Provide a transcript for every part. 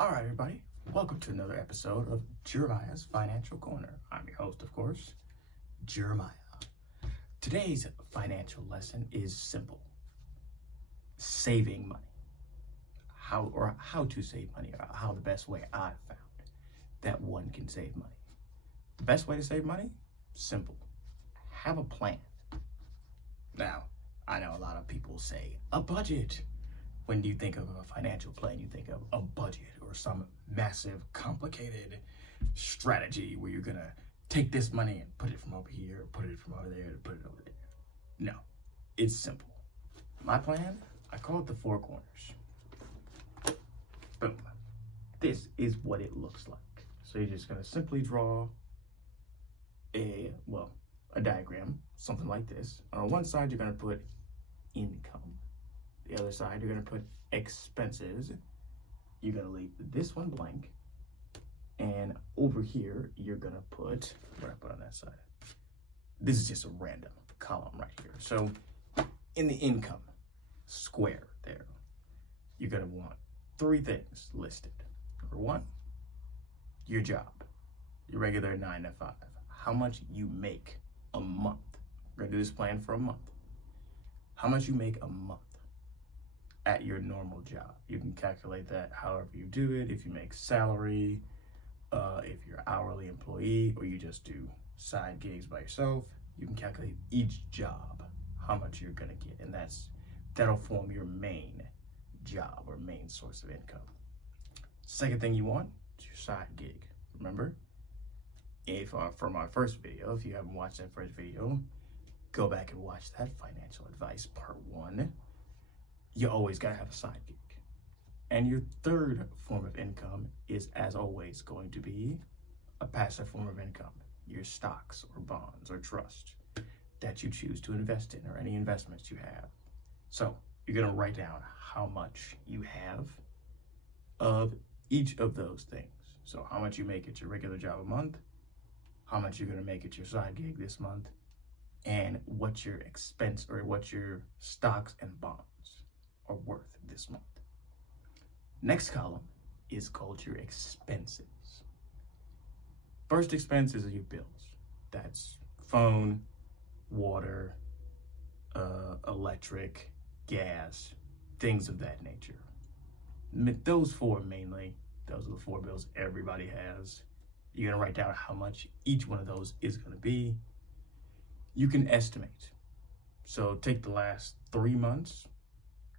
All right, everybody, welcome to another episode of Jeremiah's Financial Corner. I'm your host, of course, Jeremiah. Today's financial lesson is simple: saving money. How to save money, or how the best way I've found that one can save money. The best way to save money? Simple. Have a plan. Now, I know a lot of people say a budget. When you think of a financial plan, you think of a budget or some massive, complicated strategy where you're gonna take this money and put it from over here, put it from over there, put it over there. No, it's simple. My plan, I call it the four corners. Boom. This is what it looks like. So you're just gonna simply draw a diagram, something like this. On one side, you're gonna put income. The other side, you're gonna put expenses. You're gonna leave this one blank. And over here, you're gonna put, what did I put on that side? This is just a random column right here. So in the income square there, you're gonna want three things listed. Number one, your job, your regular 9 to 5. How much you make a month. We're gonna do this plan for a month. How much you make a month at your normal job. You can calculate that however you do it. If you make salary, if you're an hourly employee, or you just do side gigs by yourself, you can calculate each job, how much you're gonna get. And that'll form your main job or main source of income. Second thing you want is your side gig. Remember, if from our first video, if you haven't watched that first video, go back and watch that financial advice part 1. You always gotta have a side gig. And your third form of income is, as always, going to be a passive form of income. Your stocks or bonds or trust that you choose to invest in, or any investments you have. So you're gonna write down how much you have of each of those things. So how much you make at your regular job a month, how much you're gonna make at your side gig this month, and what your expense or what your stocks and bonds are worth this month. Next column is called your expenses. First expenses are your bills. That's phone, water, electric, gas, things of that nature. Those four mainly, those are the four bills everybody has. You're gonna write down how much each one of those is gonna be. You can estimate. So take the last 3 months,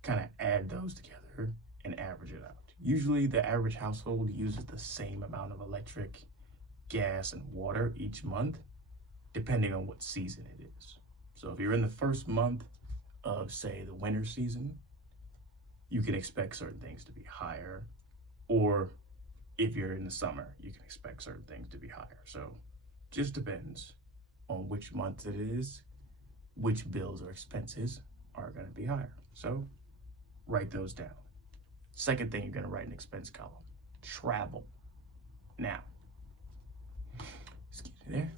kind of add those together and average it out. Usually the average household uses the same amount of electric, gas, and water each month, depending on what season it is. So if you're in the first month of, say, the winter season, you can expect certain things to be higher. Or if you're in the summer, you can expect certain things to be higher. So just depends on which month it is, which bills or expenses are going to be higher. So write those down. Second thing you're going to write in expense column: travel. Now, excuse me there.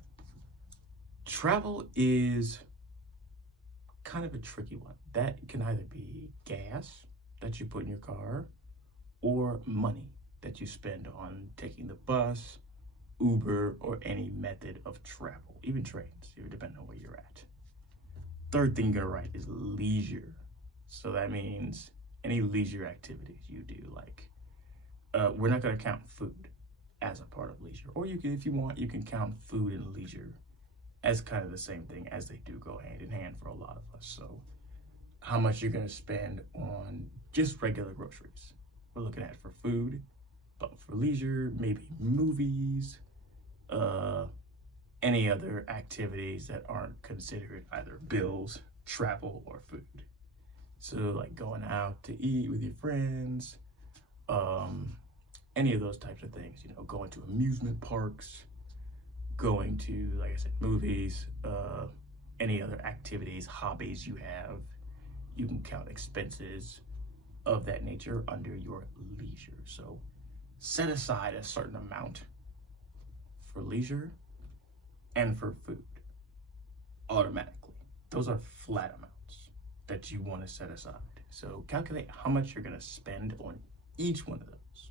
Travel is kind of a tricky one. That can either be gas that you put in your car, or money that you spend on taking the bus, Uber, or any method of travel, even trains, depending on where you're at. Third thing you're gonna write is leisure. So that means any leisure activities you do, like we're not gonna count food as a part of leisure. Or you can, if you want, you can count food and leisure as kind of the same thing, as they do go hand in hand for a lot of us. So how much you're gonna spend on just regular groceries, we're looking at for food. But for leisure, maybe movies, any other activities that aren't considered either bills, travel, or food. So like going out to eat with your friends, any of those types of things, going to amusement parks, going to, like I said, movies, any other activities, hobbies you have, you can count expenses of that nature under your leisure. So set aside a certain amount for leisure and for food automatically. Those are flat amounts that you want to set aside. So calculate how much you're going to spend on each one of those.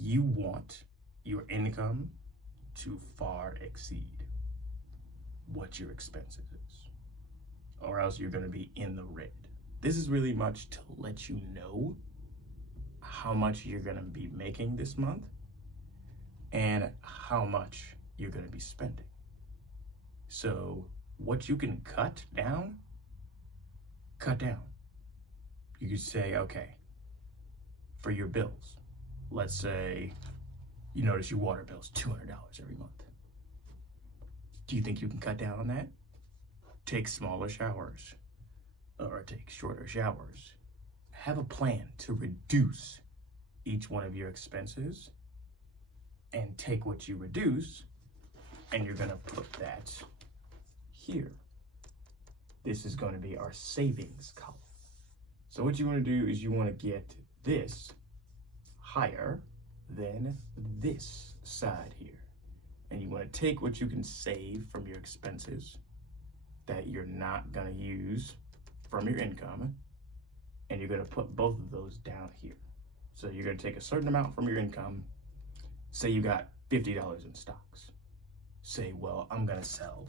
you want your income to far exceed what your expenses is, or else you're going to be in the red. This is really much to let you know how much you're going to be making this month and how much you're going to be spending. So what you can cut down. You could say, okay, for your bills, let's say you notice your water bill's $200 every month. Do you think you can cut down on that? Take smaller showers or take shorter showers. Have a plan to reduce each one of your expenses and take what you reduce and you're gonna put that here. This is going to be our savings column. So what you want to do is you want to get this higher than this side here. And you want to take what you can save from your expenses that you're not going to use from your income, and you're going to put both of those down here. So you're going to take a certain amount from your income. Say you got $50 in stocks. Say, well, I'm going to sell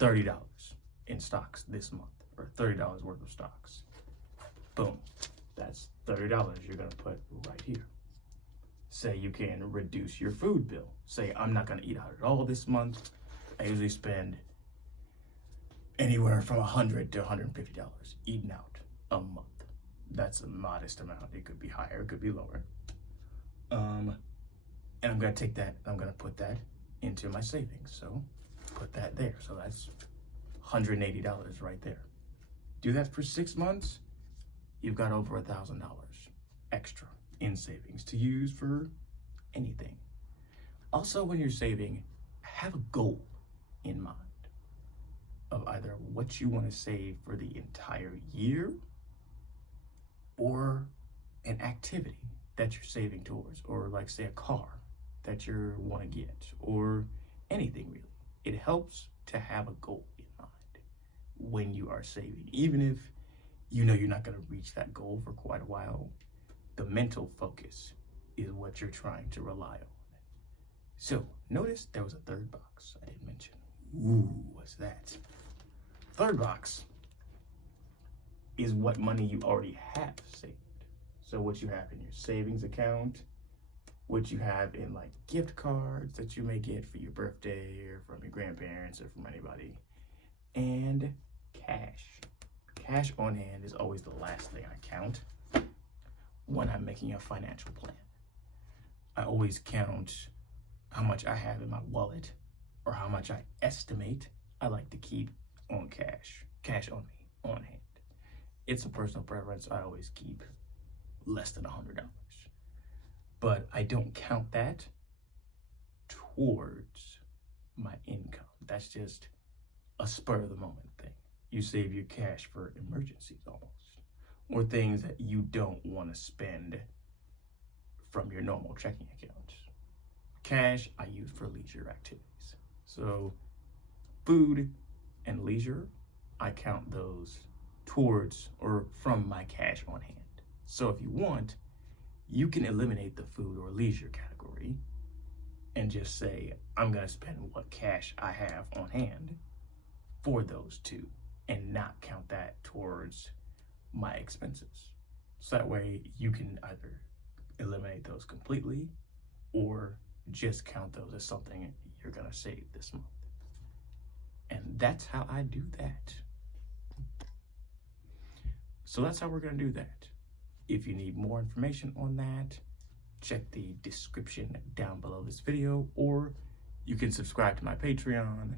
$30 in stocks this month, or $30 worth of stocks. Boom, that's $30 you're gonna put right here. Say you can reduce your food bill. Say I'm not gonna eat out at all this month. I usually spend anywhere from $100 to $150 eating out a month. That's a modest amount. It could be higher, it could be lower. And I'm gonna take that, I'm gonna put that into my savings. So put that there. So that's $180 right there. Do that for 6 months, you've got over $1,000 extra in savings to use for anything. Also, when you're saving, have a goal in mind of either what you want to save for the entire year or an activity that you're saving towards, or like say a car that you want to get, or anything really. It helps to have a goal in mind when you are saving, even if you know you're not going to reach that goal for quite a while. The mental focus is what you're trying to rely on. So notice there was a third box I didn't mention. Ooh, what's that? Third box is what money you already have saved. So what you have in your savings account, what you have in like gift cards that you may get for your birthday or from your grandparents or from anybody, and cash. Cash on hand is always the last thing I count when I'm making a financial plan. I always count how much I have in my wallet or how much I estimate I like to keep on cash on me, on hand. It's a personal preference. I always keep less than $100. But I don't count that towards my income. That's just a spur of the moment thing. You save your cash for emergencies almost, or things that you don't want to spend from your normal checking account. Cash I use for leisure activities. So food and leisure, I count those towards or from my cash on hand. So if you want, you can eliminate the food or leisure category and just say, I'm gonna spend what cash I have on hand for those two and not count that towards my expenses. So that way you can either eliminate those completely or just count those as something you're gonna save this month. And that's how I do that. So that's how we're gonna do that. If you need more information on that, check the description down below this video, or you can subscribe to my Patreon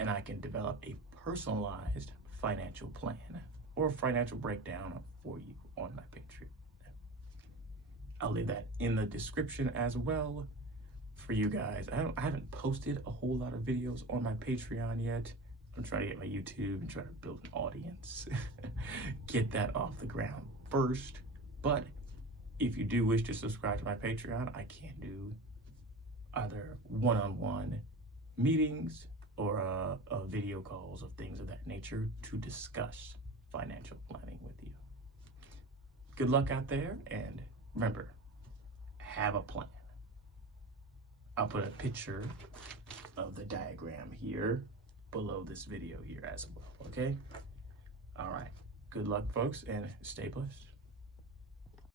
and I can develop a personalized financial plan or financial breakdown for you on my Patreon. I'll leave that in the description as well for you guys. I haven't posted a whole lot of videos on my Patreon yet. I'm trying to get my YouTube and try to build an audience, get that off the ground first. But if you do wish to subscribe to my Patreon, I can do either one-on-one meetings or video calls of things of that nature to discuss financial planning with you. Good luck out there, and remember, have a plan. I'll put a picture of the diagram here below this video here as well, okay? All right. Good luck, folks, and stay blessed.